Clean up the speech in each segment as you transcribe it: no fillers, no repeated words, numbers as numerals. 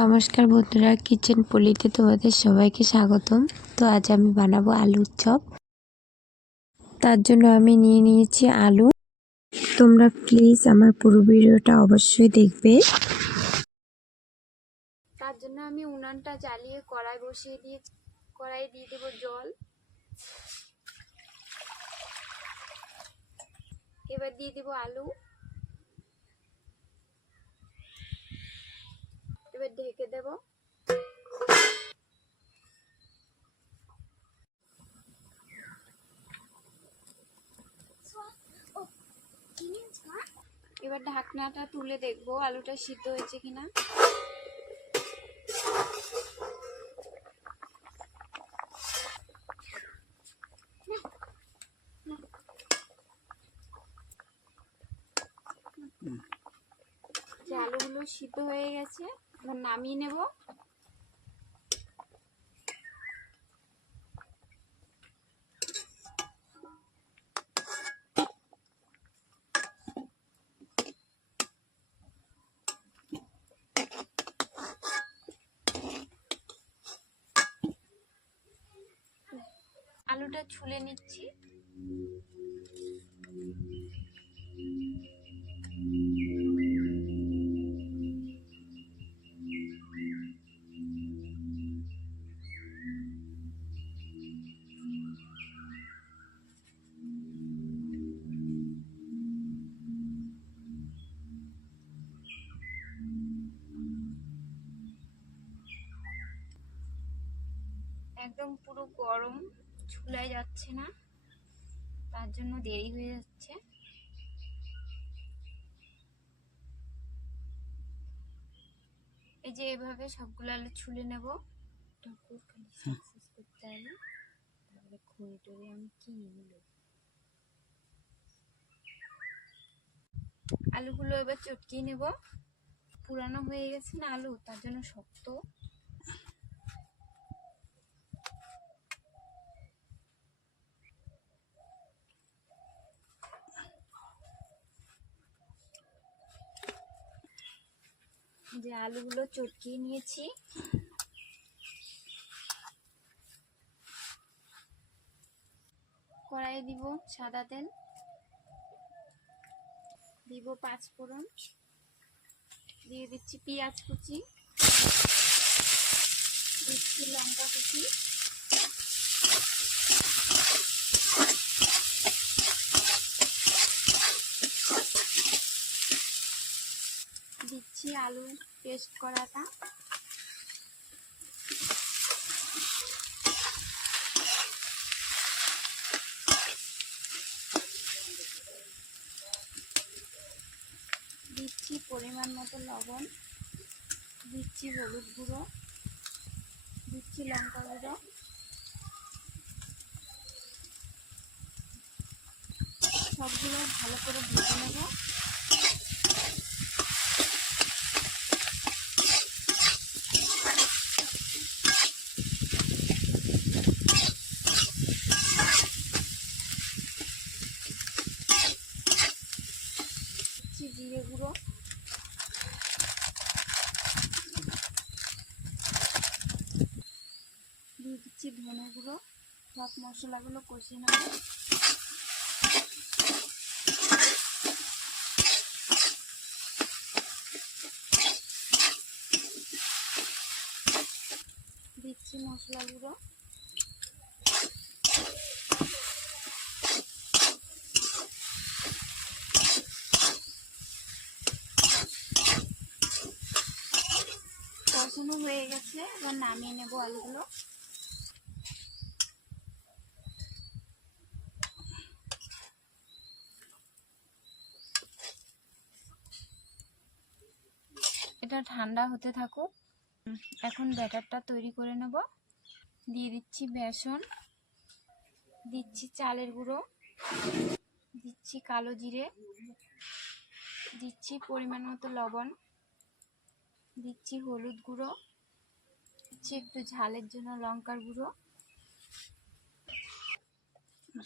নমস্কার বন্ধুরা, কিচেন পলিতে তোমাদের সবাইকে স্বাগতম। তো আজ আমি বানাবো আলুর চপ। তার জন্য আমি নিয়ে নিয়েছি আলু। তোমরা প্লিজ আমার পুরো ভিডিওটা অবশ্যই দেখবে। তার জন্য আমি উনানটা জ্বালিয়ে কড়াই বসিয়ে দিয়েছি। কড়াই দিয়ে দেবো জল। এবার দিয়ে দেবো আলু। এবার ঢেকে দেবো। এবার ঢাকনাটা তুলে দেখবো আলুটা সিদ্ধ হয়েছে কিনা। আলুগুলো সিদ্ধ হয়ে গেছে, এবার নামিয়ে নেব। আলুটা ছুলে নিচ্ছি। একদম পুরো গরম, ছুলাই যাচ্ছে না, তার জন্য দেরি হয়ে যাচ্ছে। এই যে এভাবে সবগুলো আলু ছুলে নেব। ঠাকুর খালি সাকসেস করতে হবে, তারপরে খড়ি টড়ি আমি কিনে নিল। আলুগুলো এবার চটকিয়ে নেব। পুরানো হয়ে গেছে না আলু, তার জন্য শক্ত। যে আলুগুলো চটকিয়ে নিয়েছি, কড়াই দিব সাদা তেল, দিব 5 ফোড়ন, দিয়ে দিচ্ছি পেঁয়াজ কুচি, দিচ্ছি লঙ্কা কুচি, দিচ্ছি আলু পেস্ট করাটা, দিচ্ছি পরিমাণ মতো লবণ, দিচ্ছি হলুদ গুঁড়ো, দিচ্ছি লঙ্কা গুঁড়ো, সবগুলো ভালো করে ভেজে নেব। দিচ্ছি জিরে গুঁড়ো, দিয়ে দিচ্ছি ধনে গুঁড়ো। সব মশলাগুলো কষিয়ে নেব। দিচ্ছি মশলা গুঁড়ো, কষানো হয়ে গেছে, এবার নামিয়ে নেব আলুগুলো। এটা ঠান্ডা হতে থাকুক। এখন ব্যাটারটা তৈরি করে নেব। দিয়ে দিচ্ছি বেসন, দিচ্ছি চালের গুঁড়ো, দিচ্ছি কালো জিরে, দিচ্ছি পরিমাণ মতো লবণ, দিচ্ছি হলুদ গুঁড়ো, দিচ্ছি একটু ঝালের জন্য লঙ্কার গুঁড়ো,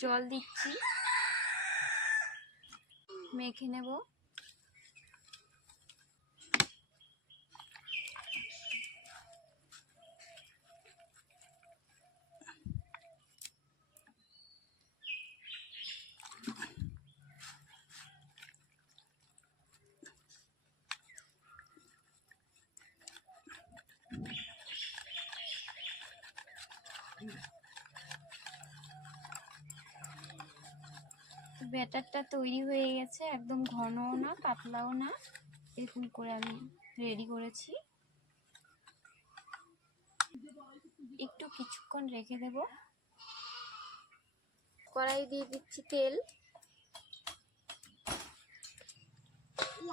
জল দিচ্ছি, মেখে নেব। ব্যাটারটা তৈরি হয়ে গেছে, একদম ঘনও না পাতলাও না, এরকম করে আমি রেডি করেছি। একটু কিছুক্ষণ রেখে দেব। কড়াই দিয়ে দিচ্ছি তেল।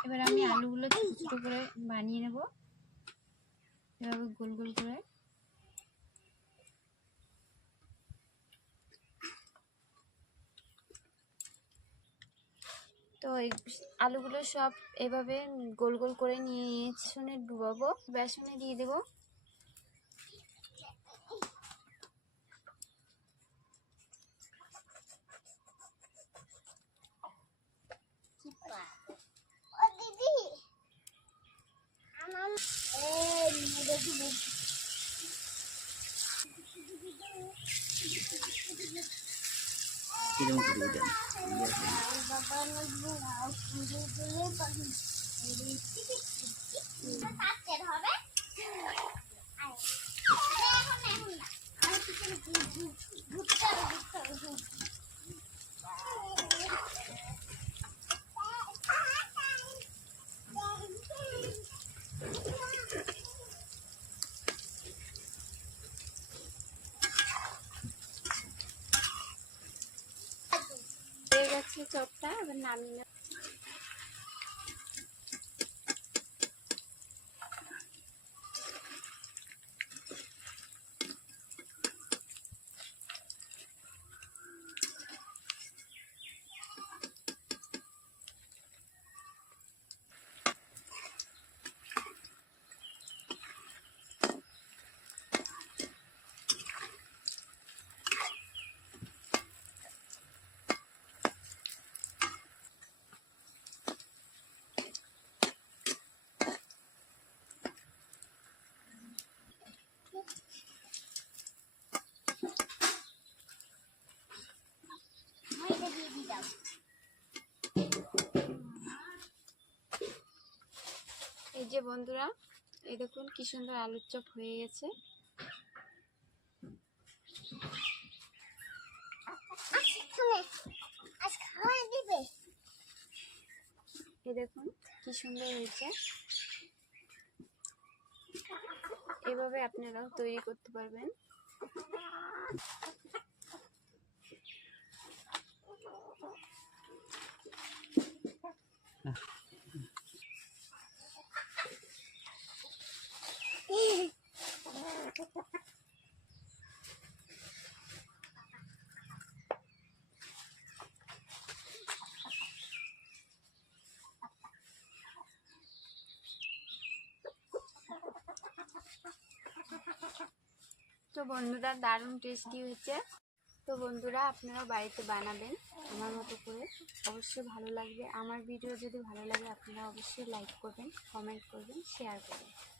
এবার আমি আলুগুলো ছোট ছোট করে বানিয়ে নেব, এভাবে গোল গোল করে। তো এই আলুগুলো সব এভাবে গোল গোল করে নিয়ে বেসনে ডুবাবো, বেসনে দিয়ে দেবো। হয়ে গেছে চপটা, এবার নামিয়ে নেব। এই যে বন্ধুরা, এই দেখুন কি সুন্দর আলুর চপ হয়ে গেছে। এই দেখুন কি সুন্দর হয়েছে। এভাবে আপনারাও তৈরি করতে পারবেন। তো বন্ধুরা দারুণ টেস্টি হয়েছে। তো বন্ধুরা আপনারাও বাড়িতে বানাবেন আমার মতো করে, অবশ্যই ভালো লাগবে। আমার ভিডিও যদি ভালো লাগে আপনারা অবশ্যই লাইক করবেন, কমেন্ট করবেন, শেয়ার করবেন।